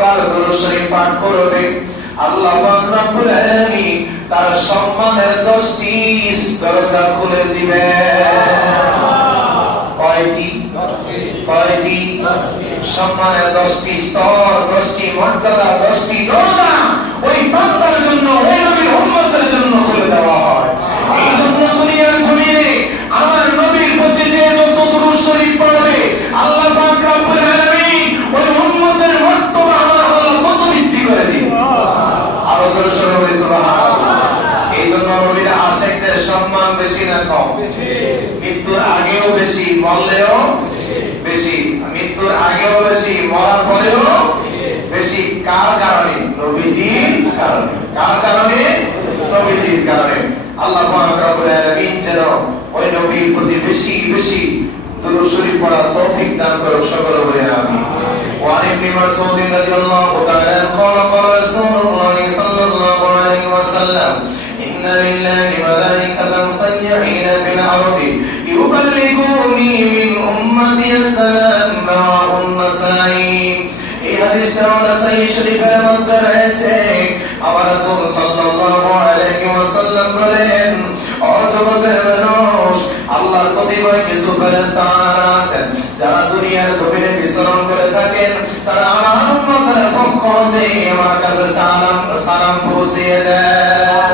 একবার দরুদ শরীফ পাঠ করবে আল্লাহ পাক রব্বুল আলামিন তার সম্মানের 10টি দরজা খুলে দিবে। কয়টি? 10টি। সম্মানের 10টি স্তর, 10টি মর্যাদা, 10টি দরজা ওই বান্দার জন্য, ওই নবীর উম্মতের জন্য খুলে দেওয়া হয়। এই জন্য দুনিয়ার জমিনে আমার নবীর প্রতি যে যত দরুদ শরীফ পড়বে আল্লাহ পাক রব্বুল আলামিন ওই উম্মতের মর্তবা আমার আল্লাহ কত বৃদ্ধি করে দিবেন। আরো জোরে সরে বলি সুবহানাল্লাহ। এই জন্য নবীর আশিকদের সম্মান বেশি না কম? মৃত্যুর আগেও বেশি, মরলেও বেশি। মৃত্যুর আগেও বেশি, মরার পরেও বেশি। কার কারণে? নবীজির কারণে। কার কারণে? নবীজির কারণে। আল্লাহ পাক রব্বুল আলামিন যেন ওই নবীর প্রতি বেশি বেশি দুরূদ শরীফ পড়ার তৌফিক দান করুক, সকলে বলে আমিন। وعن ابن مسعود رضي الله تعالى قال قال رسول الله صلى الله عليه وسلم إن لله ملائكة سيحين في الأرض يبلغوني من أمتي السلام رواه النسائي। এই হাদিসটা নাসাই শরীফের মধ্যে রয়েছে। আমার রাসূল সাল্লাল্লাহু আলাইহি ওয়াসাল্লাম বলেন, ও জগতের মানুষ, আল্লাহর কতিপয় কিছু ফেরেশতা আছেন যারা দুনিয়ার জমিনে বিচরণ করে থাকেন, তারা আমার উম্মতের পক্ষ হতে আমার কাছে সালাম পৌঁছিয়ে দেন।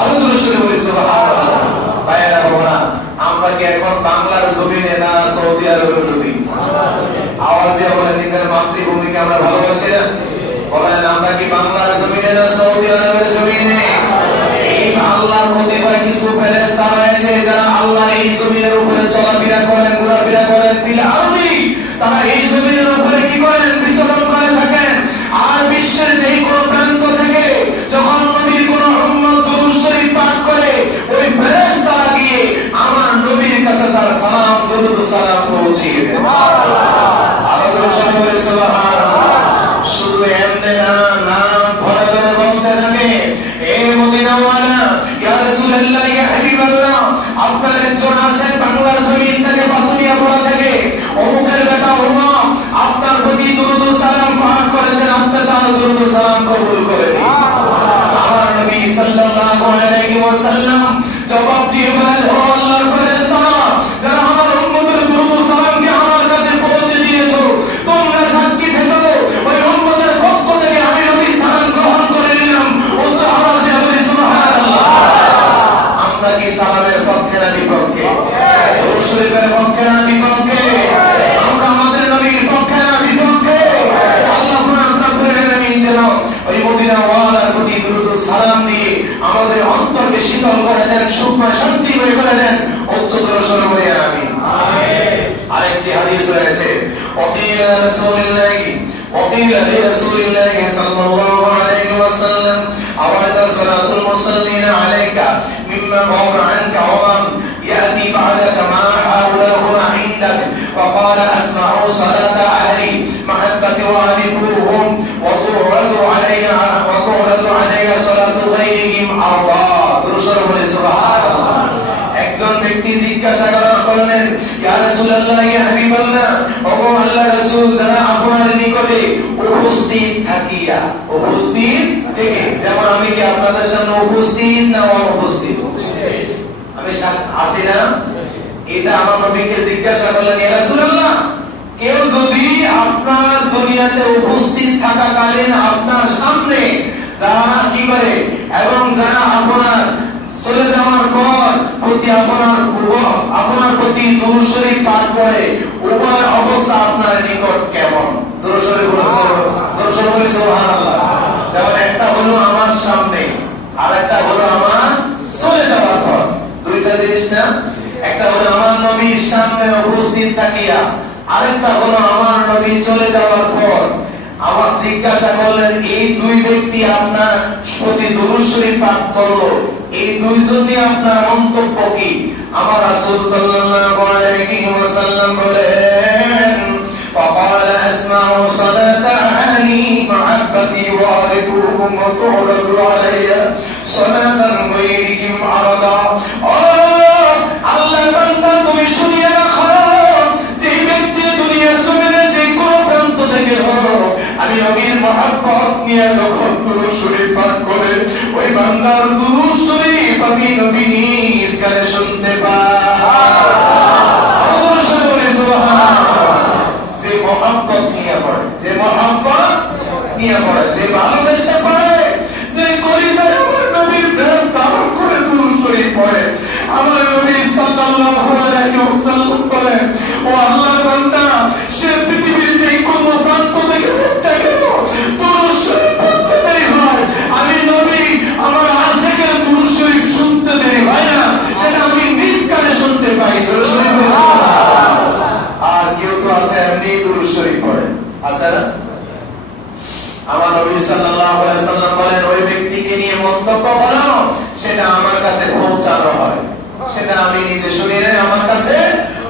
আল্লাহর শুকর বলি সুবহানাল্লাহ। ভাইরা বাবারা, আমরা কি এখন বাংলার জমিনে না সৌদি আরবের জমিনে? আওয়াজ দিয়ে বলেন, নিজের মাতৃভূমিকে আমরা ভালোবাসি না? বলেন, আমরা কি বাংলার জমিনে না সৌদি আরবের জমিনে? এই আল্লাহর কতিপয় কিছু ফেরেশতা রয়েছে যারা আল্লাহর এই জমিনের উপরে চলাফেরা করেন, ঘোরাফেরা করেন। ফিল আরদি, তারা এই জমিনের উপরে কি করেন? বিচরণ করে থাকেন। আর বিশ্বের যেই কোনো প্রান্ত থেকে যখন নবীর কোন উম্মত দুরূদ শরীফ পাঠ করে, ওই ফেরেশতারা গিয়ে আমার নবীর কাছে তার সালাম, দরুদ ও সালাম পৌঁছিয়ে দেন। সুবহানাল্লাহ। আরো জোরে সবাই বলি সুবহানাল্লাহ। শুধু এমনি না, নাম ধরে ধরে বলতে থাকে, এ মদিনাওয়ালা, ইয়া রাসূলুল্লাহ, ইয়া হাবিবাল্লাহ, আপনার একজন আশেক বাংলার জমিন থেকে, পাতুরিয়া পড়া থেকে, অমুকের বেটা ওমা আপনার প্রতি দরুদ ও সালাম পাঠ করেছেন, আপনি তার দরুদ ও সালাম কবুল করে নিন। আমার নবী সাল্লাল্লাহু আলাইহি ওয়াসাল্লাম জবাব দিয়ে বলেন, ও আল্লাহর ফেরেশতারা, যারা আমার উম্মতের দরুদ ও সালামকে আমার কাছে পৌঁছে দিয়েছো, তোমরা সাক্ষী থেকো, ওই উম্মতের পক্ষ থেকে আমি নবী সালাম গ্রহণ করে নিলাম। উচ্চ আওয়াজে বলি সুবহানাল্লাহ। আমরা কি সালামের পক্ষে না বিপক্ষে? দরুদ শরীফের পক্ষে না বিপক্ষে? আমরা আমাদের নবীর পক্ষে না বিপক্ষে? আল্লাহ পাক রব্বুল আলামিন যেন ওই মদিনাওয়ালার প্রতি দরুদ ও সালাম দিয়ে আমাদের অন্তরকে শীতল করে দেন, সুখময় শান্তিময় করে দেন। উচ্চতর স্বরে বলি আমিন। আরেকটি হাদিস রয়েছে, ওয়াকিল রাসূলুল্লাহ وقيل لرسول الله صلى الله عليه وسلم أورد صلاة المصلين عليك مما غاب عنك ومن يأتي بعدك ما حاولهما عندك وقال أسمعوا صلاة أهلي محبة وأعرفوهم وتعرض علي صلاة غيرهم أرضا। سبحان الله। একজন ব্যক্তি জিজ্ঞাসা করলেন, ইয়া রাসূলুল্লাহ, ইয়া হাবিবাল্লাহ, ওগো আল্লাহর রাসূল, যারা আপনার নিকটে উপস্থিত থাকিয়া, উপস্থিত থেকে, যেমন আমি কি আপনাদের সামনে উপস্থিত না অনুপস্থিত? আমি আছি না? এটা আমার নবীকে জিজ্ঞাসা করলেন, ইয়া রাসূলুল্লাহ, কেউ যদি আপনার দুনিয়াতে উপস্থিত থাকাকালীন আপনার সামনে যারা কি করে এবং যারা আপনার চলে যাওয়ার পর আপনার প্রতি দুরূদ শরীফ পাঠ করে, উভয় অবস্থা আপনার নিকট কেমন? জোরে জোরে বলি সুবহানাল্লাহ। যেমন একটা হলো আমার সামনে, আর একটা হলো আমার চলে যাওয়ার পর। দুইটা জিনিস না? একটা হলো আমার নবীর সামনে উপস্থিত থাকিয়া, আরেকটা হলো আমার নবী চলে যাওয়ার পর। আমার জিজ্ঞাসা করলেন, এই দুই ব্যক্তি আপনার প্রতি দুরূদ শরীফ পাঠ করলো, এই দুইজনই আপনার মন্তব্য কি? আমার রাসূল সাল্লাল্লাহু আলাইহি ওয়াসাল্লাম বলেন, وقال اسمعوا صلاة أهلي محبتي وأعرفوهم وتعرضوا علي صلاة غيرهم عرضا। আল্লাহর বান্দা, তুমি শুনিয়ে রাখো, যে ব্যক্তি দুনিয়ার জমিনে যে কোন প্রান্ত থেকে হোক আর আমি নবীর মহব্বত নিয়ে যখন দুরূদ শরীফ পাঠ করে ওই বান্দার দুরূদ শরীফ আমি নবী নিজ কানে শুনতে পাই। সুবহানাল্লাহ। যে মহব্বত নিয়ে পড়ে, যে মহব্বত নিয়ে পড়ে, যে ভালোবাসা পায়, যে কলিজায় আমার নবীর প্রেম ধারণ করে দুরূদ শরীফ পড়ে, আমার নবী সাল্লাল্লাহু আলাইহি ওয়াসাল্লাম বলেন, ও আল্লাহর বান্দা, সে পৃথিবীর যে কোন প্রান্ত থেকে উঠতে গেল দুরূদ শরীফ পড়তে দেরি হয়, আমি নবী আমার আশিকের দুরূদ শরীফ শুনতে দেরি হয় না, সেটা আমি নিজ কানে শুনতে পাই। দুরূদ শরীফ আর কেউ তো আছে এমনি দুরূদ শরীফ পড়ে, আছে না? আমার নবী সাল্লাল্লাহু আলাইহি সাল্লাম বলেন, ওই ব্যক্তিকে নিয়ে মন্তব্য করো, সেটা আমার কাছে পৌঁছানো হয়, সেটা আমি নিজে শুনিয়ে আমার কাছে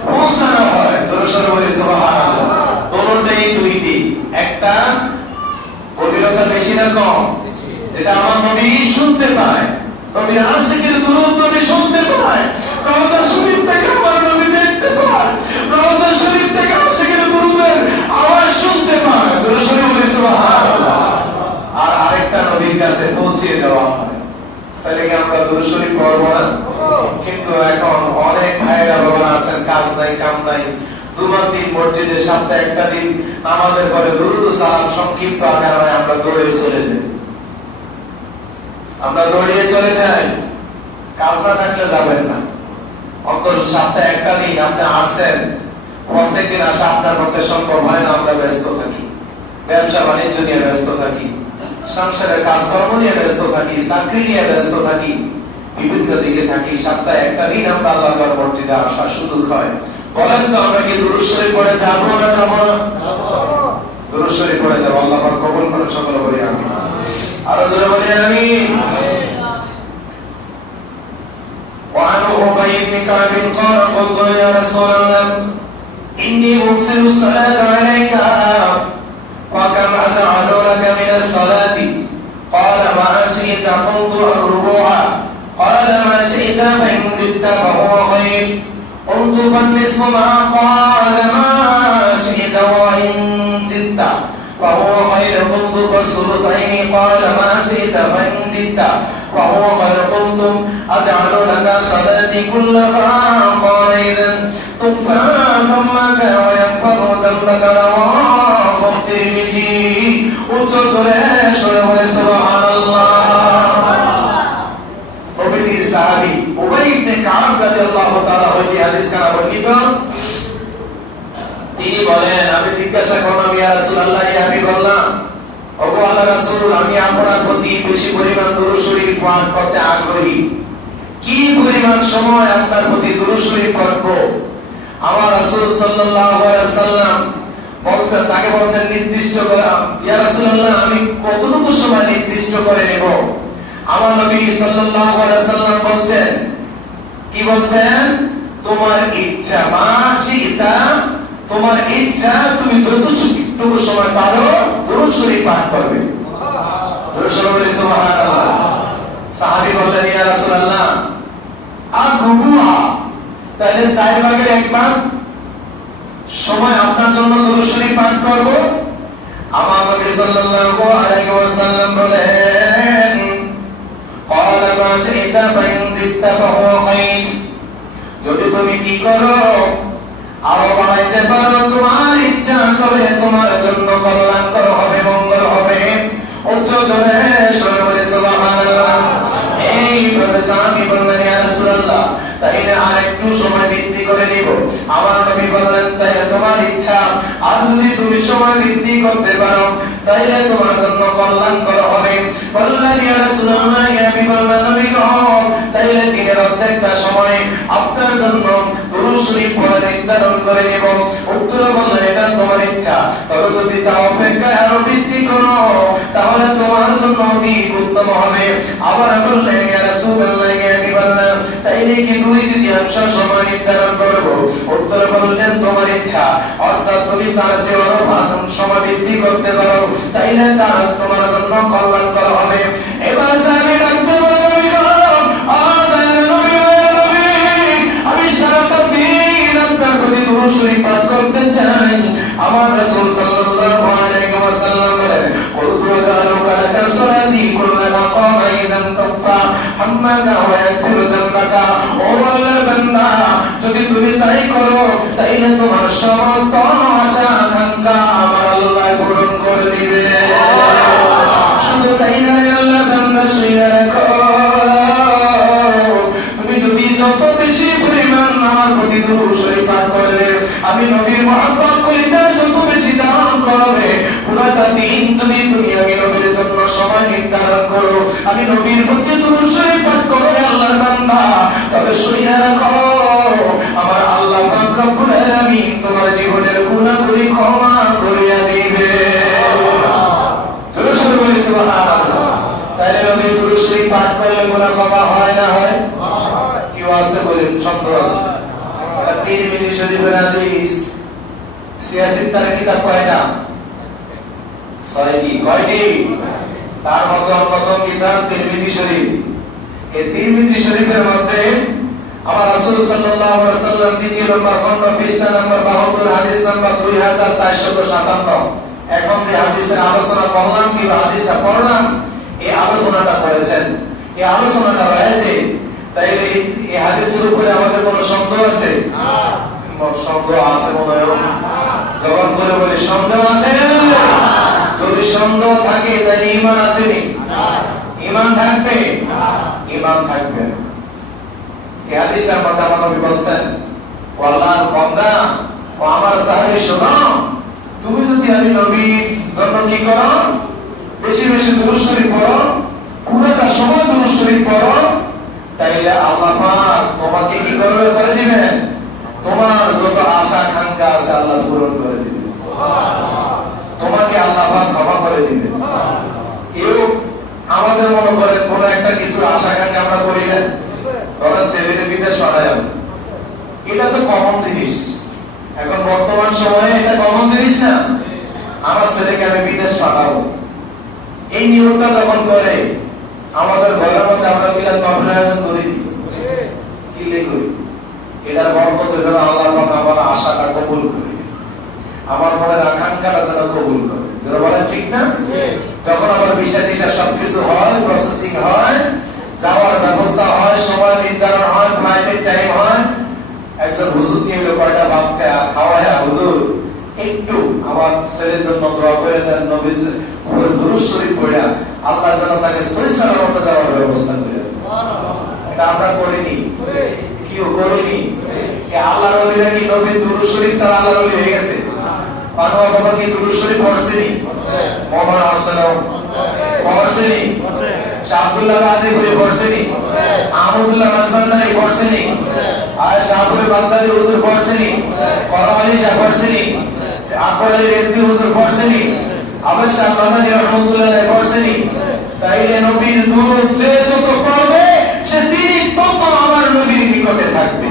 পৌঁছানো হয়। জোরে সোরে বলি সুবহানাল্লাহ। দুরূদই দুই দিক, একটা গভীরতা বেশি না কম, যেটা আমার নবী শুনতে পায়, নবীর আশিকের দুরূদ নবী শুনতে পায়, রওজা শরীফ থেকে আমার নবী দেখতে পায়, রওজা শরীফ থেকে আশিকের দুরূদের আওয়াজ শুনতে পায়। জোরে সোরে বলি সুবহানাল্লাহ। আর আরেকটা নবীর কাছে পৌঁছিয়ে দেওয়া হয়। তাহলে কি আমরা দুরূদ শরীফ পড়ব না? কিন্তু এখন অনেক ভাইরা বাবা আছেন, কাজ নাই কাম নাই, জুমার দিন মসজিদে সপ্তাহে একটা দিন নামাজের পরে দুরূদ ও সালাম সংক্ষিপ্ত আকারে হয়, আমরা দৌড়ে চলে যাই, আমরা দৌড়িয়ে চলে যাই। কাজ না থাকলে যাবেন না, অন্তত সপ্তাহে একটা দিন আপনি আসেন, প্রত্যেকদিন আসা আপনার পক্ষে সম্ভব হয় না, আমরা ব্যস্ত থাকি, ব্যবসা বাণিজ্য নিয়ে ব্যস্ত থাকি, সংসারের কাজকর্ম নিয়ে ব্যস্ত থাকি, চাকরি নিয়ে ব্যস্ত থাকি, বিভিন্ন দিকে থাকি। সপ্তাহে একটা দিন আমরা আল্লাহর মসজিদে আসার সুযোগ হয়। বলেন তো আমরা কি দুরূদ শরীফ পড়ে যাবো না যাবো না? দুরূদ শরীফ পড়ে যাবো। আল্লাহ পাক কবুল করুন, সকলে বলি আমিন। আরো জোরে বলি আমিন। وعن أبي بن كعب قال قلت يا رسول الله إني أكثر الصلاة عليك فكم أجعل لك من الصلاة؟ قال ما شئت. قلت الربوع. قال ما شئت فإن زدت فهو خير. قلت فالنصف. ما قال ما شئت وإن زدت فهو خير. قلت فالثلثين. قال ما شئت فإن زدت فهو خير. قلت أجعل لك صلاتي كلها؟ قال إذا تكفى ذمك ويغفر ذنبك. رواه الترمذي. উচ্চস্বরে সরে বলে সুবহানাল্লাহ। নবীজির সাহাবী উবাই ইবনে কাব রাদিয়াল্লাহু তাআলা হইতে হাদিস কানা বর্ণিত, তিনি বলেন, আমি জিজ্ঞাসা করলাম, ইয়া রাসূলুল্লাহ, আমি বললাম, ওগো আল্লাহর রাসূল, আমি আপনার প্রতি বেশি পরিমাণ দুরূদ শরীফ পাঠ করতে আগ্রহী, কি পরিমাণ সময় আপনার প্রতি দুরূদ শরীফ পড়ব? আমার রাসূল সাল্লাল্লাহু আলাইহি ওয়াসাল্লাম বলছেন, তাকে বলছেন নির্দিষ্ট করা, ইয়া রাসূলুল্লাহ, আমি কতটুকু সময় নির্দিষ্ট করে নেব? আমার নবী সাল্লাল্লাহু আলাইহি ওয়াসাল্লাম বলছেন, কি বলছেন? তোমার ইচ্ছা, মাশিতা, তোমার ইচ্ছা, তুমি যতটুকু সময় পারো দুরূদ শরীফ পাঠ করবে। সুবহানাল্লাহ। সাহাবী বললেন, ইয়া রাসূলুল্লাহ, আর রুবুআ, তাহলে 4 ভাগের 1 ভাগ সময় আপনার জন্য দুরূদ শরীফ পাঠ করব? আমার নবী সাল্লাল্লাহু আলাইহি ওয়াসাল্লাম বলেন, قال ما شئت فإن زدت فهو خير। যদি তুমি কি করো, আরো বাড়াইতে পারো, তোমার ইচ্ছা, তবে তোমার জন্য কল্যাণকর হবে, মঙ্গল হবে। উচ্চ জোরে সরে বলে সুবহানাল্লাহ। এই সাহাবী বললেন, ইয়া রাসূলুল্লাহ, তাইলে আরেকটু সময় বৃদ্ধি করে নিব। আমার নবী বললেন, তাইলে তোমার ইচ্ছা, আর যদি তুমি সময় বৃদ্ধি করতে পারো তাইলে তোমার জন্য কল্যাণকর হবে। বললেন, ইয়া রাসূলুল্লাহ, আমি বললাম, নবী গো, তাইলে দিনের অর্ধেকটা সময় আপনার জন্য দুরূদ শরীফ পড়া নির্ধারণ করে নিব। উত্তর বললেন, এটা তোমার ইচ্ছা, তবে যদি তা অপেক্ষায় আরো বৃদ্ধি করো তাহলে তোমার জন্য অধিক উত্তম হবে। আবার বললেন, ইয়া রাসূলুল্লাহ, আমি বললাম, তাইলে কি 2/3 সময় নির্ধারণ করব? উত্তর বললেন, তোমার ইচ্ছা, অর্থাৎ তুমি তার চেয়ে আরো সময় বৃদ্ধি করতে পারো, তাইলে তার তোমার জন্য কল্যাণকর হবে। এবার সাহাবী ডাকতে বললেন, আমি সারাটা দিন আপনার প্রতি দুরূদ শরীফ পাঠ করতে চাই। আমার রাসূল সাল্লাল্লাহু আলাইহি ওয়াসাল্লাম বলেন, জানা ওয়া ইয়াগফিরু যামবাকা। ও আল্লাহর বান্দা, যদি তুমি তাই করো তাইলে তোমার সমস্ত আশা আকাঙ্ক্ষা আমার আল্লাহ পূরণ করে দিবে। শুধু তাই না রে আল্লাহর বান্দা, শুনে রাখো, তুমি যদি যত বেশি পরিমাণ আমার প্রতি দুরূদ শরীফ পাঠ করবে, আমি নবীর মহব্বত কলিজা যত বেশি দান করবে, পুরোটা দিন যদি তুমি আমি নবীর জন্য সময় নির্ধারণ করো, আমি নবীর প্রতি দুরূদ শরীফ পাঠ করবে আল্লাহর বান্দা, তবে শুনে রাখো, আমার আল্লাহ পাক রব্বুল আলামিন তোমার জীবনের গুনাহগুলি ক্ষমা করে দিবে। চলো শুরু করি সুবহানাল্লাহ। তাহলে নবীর দুরূদ শরীফ পাঠ করলে গুনাহ ক্ষমা হয় না হয়? কি ওয়াজতে বলেন শব্দ আছে। তিরমিজি শরীফের হাদিস, সিয়াসিত্তার কিতাব কয়টা? 6টি। কয়টি? তার মধ্যে অন্যতম কিতাব তিরমিজি শরীফ। এই তিরমিজি শরীফের মধ্যে আমার রাসূল সাল্লাল্লাহু আলাইহি ওয়াসাল্লাম দ্বিতীয় নম্বর খণ্ড পৃষ্ঠা নম্বর 72 হাদিস নম্বর 2457। এখন যে হাদিসের আলোচনা করলাম কিংবা হাদিসটা পড়লাম, এই আলোচনাটা করেছেন, এই আলোচনাটা রয়েছে। তাইলে এই হাদিসের উপরে আমাদের কোনো সন্দেহ আছে? সন্দেহ আছে মনে হয়? জবান করে বলি, সন্দেহ আছে? যদি সন্দেহ থাকে তাহলে ঈমান আসেনি? ঈমান থাকবে? ঈমান থাকবে। এই হাদিসটার মধ্যে আমার নবী বলছেন, ও আল্লাহর বান্দা, ও আমার সাহাবী শোনো, তুমি যদি আমি নবীর জন্য কি করো, বেশি বেশি দুরূদ শরীফ পড়ো, পুরোটা সময় দুরূদ শরীফ পড়ো, তাইলে আল্লাহ পাক তোমাকে কি করবে, করে দিবেন, তোমার যত আশা আকাঙ্ক্ষা আছে আল্লাহ পূরণ করে দিবেন। তোমাকে আল্লাহ পাক ক্ষমা করে দিবেন। এও আমাদের মনে করে কোন একটা কিছু আশা আকাঙ্ক্ষা আমরা করি না, ধরেন ছেলেকে বিদেশ পাঠায়, এটা তো কমন জিনিস। এখন বর্তমান সময়ে এটা কমন জিনিস না, আমার ছেলেকে আমি বিদেশ পাঠাবো, এই নিয়মটা যখন করে আমাদের ঘরের মধ্যে আমরা মিলাদ মাহফিল আয়োজন করি, কি করি, এটার বরকতে যেন আল্লাহ পাক আমার আশাটা কবুল করে, আমার মনের আকাঙ্ক্ষাটা যেন কবুল করে। যেন বলেন ঠিক না? যখন আমার ভিসা টিসা সবকিছু হয়, প্রসেসিং হয়, যাওয়ার ব্যবস্থা হয়, সময় নির্ধারণ হয়, ফ্লাইটের টাইম হয়, একজন হুজুর নিয়ে এলো, কয়টা বাপকে খাওয়ায়, হুজুর একটু আমার ছেলের জন্য দোয়া করে দেন, নবীর উপরে দুরূদ শরীফ পড়া আল্লাহ যেন তাকে সহি সালামতে যাওয়ার ব্যবস্থা করে দেন। এটা আমরা করিনি, কিও করিনি। এই আল্লাহর ওলিরা কি নবীর দুরূদ শরীফ ছাড়া আল্লাহর ওলি হয়ে গেছে? পানোয়া বাবা কি দুরূদ শরীফ পড়ছেনি? মোহাম্মদ আরসালাম পড়ছেনি? শাহ আব্দুল্লাহ গাজীপুরি পড়ছেনি? আহমদুল্লাহ নাজমান্দারি পড়ছেনি? আর শাহপুরে বাগদাদি হুজুর পড়ছেনি? করম আলী শাহ পড়ছেনি? আকবর আলী রেজভী হুজুর পড়ছেনি? আবার শাহ মাদানী রহমাতুল্লাহ পড়ছেনি? তাইলে নবীর দুরূদ যে যত পড়বে সে তিনি তত আমার নবীর নিকটে থাকবে,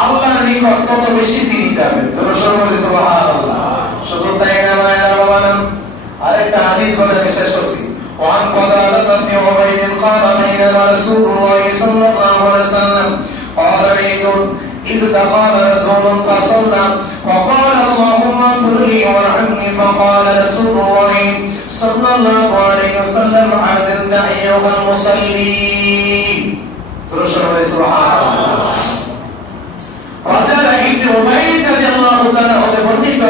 আল্লাহর নিকট তত বেশি তিনি যাবেন। চলো সবাই সুবহানাল্লাহ। শুধু তাই না ভাইরা, আরেকটা হাদিস বলে আমি শেষ করছি। وعن قتادة بن عبيد قال بينما رسول الله صلى الله عليه وسلم قال عيد إذ دخل رسول فصلى وقال اللهم اغفر لي وارحمني فقال رسول الله صلى الله عليه وسلم عزلت أيها المصلي. سبحان الله. قتادة بن عبيد رضي الله تعالى عنه বর্ণিত,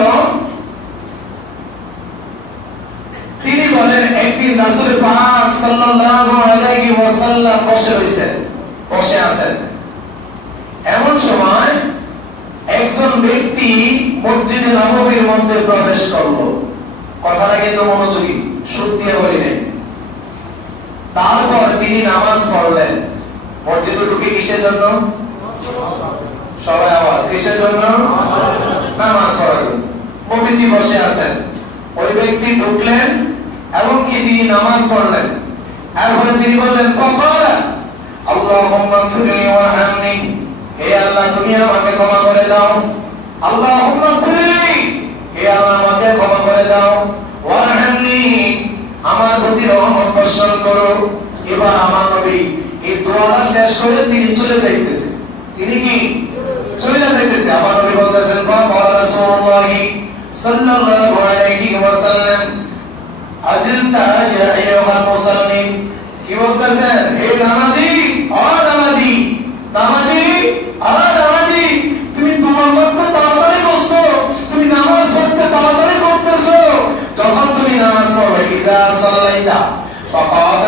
তিনি বলেন একদিন রাসূল পাক সাল্লাল্লাহু আলাইহি ওয়াসাল্লাম বসে আছেন। এমন সময় একজন ব্যক্তি মসজিদে নববীর মধ্যে প্রবেশ করলো। কথাটা কিন্তু মনোযোগী, সুর দিয়ে বলি নাই। তারপর তিনি নামাজ পড়লেন। মসজিদে ঢুকে কিসের জন্য? সবাই আওয়াজ, কিসের জন্য? নামাজ পড়ার জন্য। নবীজি বসে আছেন, ওই ব্যক্তি ঢুকলেন এবং কি তিনি নামাজ পড়লেন। এরপরে তিনি বললেন, ফাকালা আল্লাহুম্মা গফিরলি ওয়ারহামনি, হে আল্লাহ তুমি আমাকে ক্ষমা করে দাও। আল্লাহুম্মা গফিরলি, হে আল্লাহ আমাকে ক্ষমা করে দাও। ওয়ারহামনি, আমার প্রতি রহমত বর্ষণ করো। এবার আমার নবী এই দোয়াটা শেষ করে তিনি চলে যাইতেছে। তিনি কি চলে যাইতেছে? আমার নবী বলতেছেন, ফাকালা রাসূলুল্লাহ সাল্লাল্লাহু আলাইহি ওয়াসাল্লাম আজিলতা ইয়া আইয়ুহাল মুসাল্লিম, কি বলতেছেন? হে নামাজি, নামাজি, নামাজি, নামাজি, তুমি দোয়া করতে তাড়াতাড়ি করছো, তুমি নামাজ পড়তে তাড়াতাড়ি করতেছো। যখন তুমি নামাজ পড়বে, ইজা সাল্লাইতা فقاد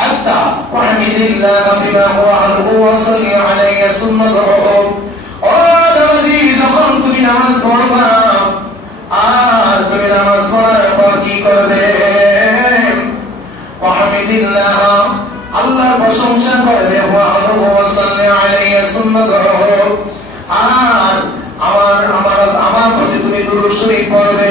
حتى واحمد الله بما هو عنه وصلي عليه ثم ادعه নামাজি, যখন তুমি নামাজ পড়বা আর তুমি নামাজ পড়ার পর কি করবে? ওয়াহমিদিল্লাহ, আল্লাহর প্রশংসা করবে, ওয়া আনহু ওয়া সাল্লি আলাইহি সুম্মা দুরুহু, আর আমার প্রতি তুমি দুরূদ শরীফ পড়বে।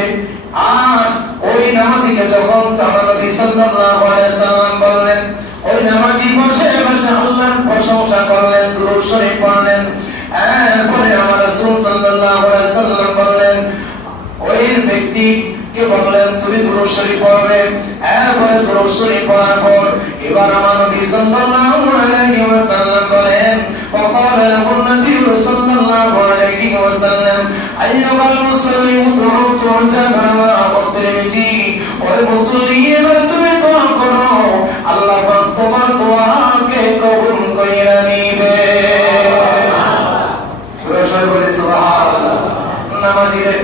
আর ওই নামাজিকে যখন আমার নবী সাল্লাল্লাহু আলাইহি সাল্লাম বললেন, ওই নামাজি বসে বসে আল্লাহর প্রশংসা করলেন, দুরূদ শরীফ পড়লেন। এরপরে আমার রাসূল সাল্লাল্লাহু আলাইহি সাল্লাম বললেন, ওই ব্যক্তিকে বললেন তুমি দুরূদ শরীফ পড়বে। এরপরে দুরূদ শরীফ পড়ার পর এবার আমার নবী সাল্লাল্লাহু আলাইহি ওয়াসাল্লাম বলেন, وقال له النبي صلى الله عليه وسلم أيها المصلي ادعوا تعجبا وأقدرمجي والمصلي তুমি দোয়া করো, আল্লাহ পাক তোমার দোয়াকে কবুল কইরা নিবে। সূরা বলে সুবহানাল্লাহ। নামাজিরে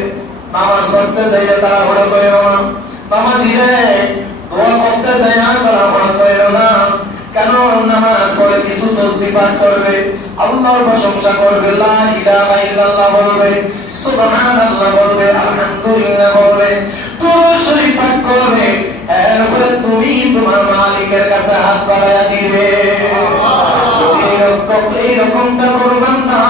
নামাজ পড়তে যাইয়া তাড়াহুড়া করিও না, নামাজিরে দোয়া করতে যাইয়া তাড়াহুড়া করিও না। কেন? নামাজ পড়ে কিছু তাসবিহ পাঠ করবে, আল্লাহর প্রশংসা করবে, লা ইলাহা ইল্লাল্লাহ বলবে, সুবহানাল্লাহ বলবে, আলহামদুলিল্লাহ বলবে, দুরূদ শরীফ পাঠ করবে। এরপরে তুমি তোমার মালিকের কাছে হাত বাড়ায়া দিবে। এইরকমটা করবেন না,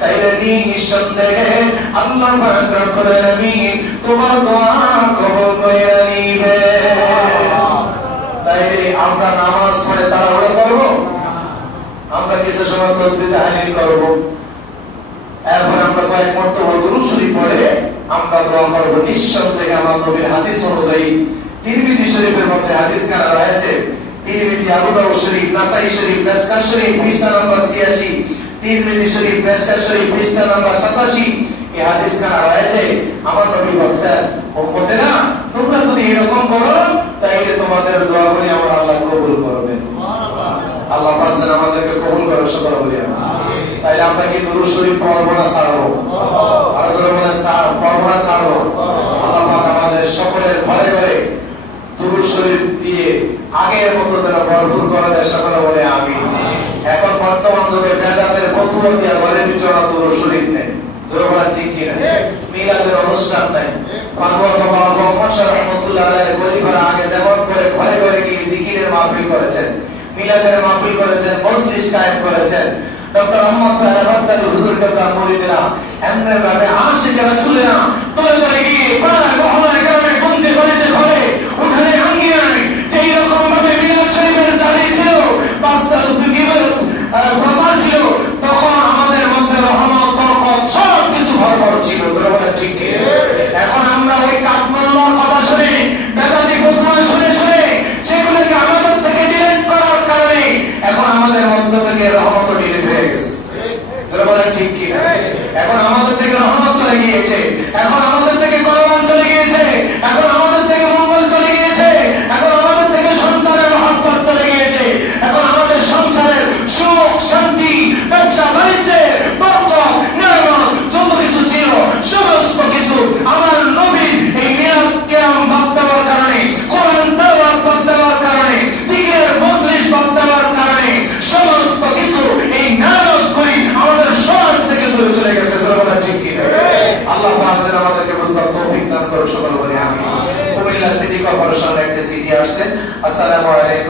তাইলে নিঃসন্দেহে আল্লাহ পাক রব্বুল আলামিন তোমার দোয়া কবুল কইরা নিবে। তাইলে আমরা নামাজ পড়ে তাড়াহুড়ো করব? আমরা কিছু সময় তাসবিহ তাহলিল করব, এরপর আমরা কয়েক মর্তবা দুরূদ শরীফ পড়ে আমরা দোয়া করব। নিঃসন্দেহে আমার নবীর হাদিস অনুযায়ী তিরমিজি শরীফের মধ্যে হাদিস কানা রয়েছে, তিরমিজি, আবু দাউদ শরীফ, নাসাই শরীফ, মিশকাত শরীফ পৃষ্ঠা নম্বর 86, তিরমিজি শরীফ, মিশকাত শরীফ পৃষ্ঠা নম্বর 87, এই হাদিস কানা রয়েছে। আমার নবী বলেছেন, উম্মতেরা তোমরা যদি এরকম করো তাইলে তোমাদের দোয়াগুলি আমার আল্লাহ কবুল করবেন। আল্লাহ পাক যেন আমাদেরকে কবুল করে, সকলে বলি আমিন। তাইলে আমরা কি দুরূদ শরীফ পড়ব না ছাড়বো? আর যারা বলেন পড়ব না ছাড়বো, আল্লাহ পাক আমাদের সকলের ঘরে ঘরে দুরূদ শরীফ দিয়ে আগের মতো যেন ভরপুর করে দেয়, সকলে বলে আমিন। এখন বর্তমান যুগে বেদাতের বতুয়া দিয়া ঘরের ভিতরে দুরূদ শরীফ নেই, জোরে বলেন ঠিক কি না? মিলাদের অনুষ্ঠান নাই। পাগল বাবা মোহাম্মদ শাহ রহমাতুল্লাহ আলাইহির খলিফারা আগে যেমন করে ঘরে ঘরে গিয়ে জিকিরের মাহফিল করেছেন, মিলাদের মাহফিল করেছেন, মজলিস কায়েম করেছেন, ডক্টর আহমদ ফারাবাদ হুজুর কেবলা মুরিদরা এমনি ভাবে আশিক রাসূলেরা তলে তলে গিয়ে পাড়া মহল্লায় গ্রামে গঞ্জে গলিতে ঘরে উঠানে আঙ্গিনায় যেই রকম ভাবে মিলাদ শরীফের জারি ছিল, বাস্তব বিগত প্রচার ছিল, তখন আমাদের মধ্যে রহমত বরকত সব কিছু ভরপুর ছিল, বলেন ঠিক কি? এখন আমরা ওই কাঠমাল্লার কথা শুনে, বেদাতি ফতোয়া শুনে শুনে সেগুলোকে আমাদের থেকে ডিলিট করার কারণে এখন আমাদের মধ্য থেকে রহমত ডিলিট হয়ে গেছে, বলেন ঠিক কি না? এখন আমাদের থেকে রহমত চলে গিয়েছে, এখন আমাদের থেকে কল্যাণ চলে গিয়েছে, এখন আমাদের থেকে মঙ্গল চলে গিয়েছে, এখন আমাদের থেকে সন্তানের মহব্বত চলে গিয়েছে, এখন আমাদের সংসারের সুখ শান্তি, ব্যবসা বাণিজ্যের বরকত নিয়ামত যত কিছু ছিল সমস্ত কিছু আমার নবীর এই মিলাদ কিয়াম বাদ দেওয়ার কারণে, কোরআন তেলাওয়াত বাদ দেওয়ার কারণে, জিকিরের মজলিস বাদ দেওয়ার কারণে সমস্ত কিছু এই নিয়ামতগুলি আমাদের সমাজ থেকে দূরে চলে গেছে, বলেন ঠিক কি না? আল্লাহ পাক যেন আমাদেরকে বুঝবার তৌফিক দান করুন, সকলে বলি আমিন। কুমিল্লা সিটি কর্পোরেশনের একটা সিটি আসছে। আসসালামু আলাইকুম।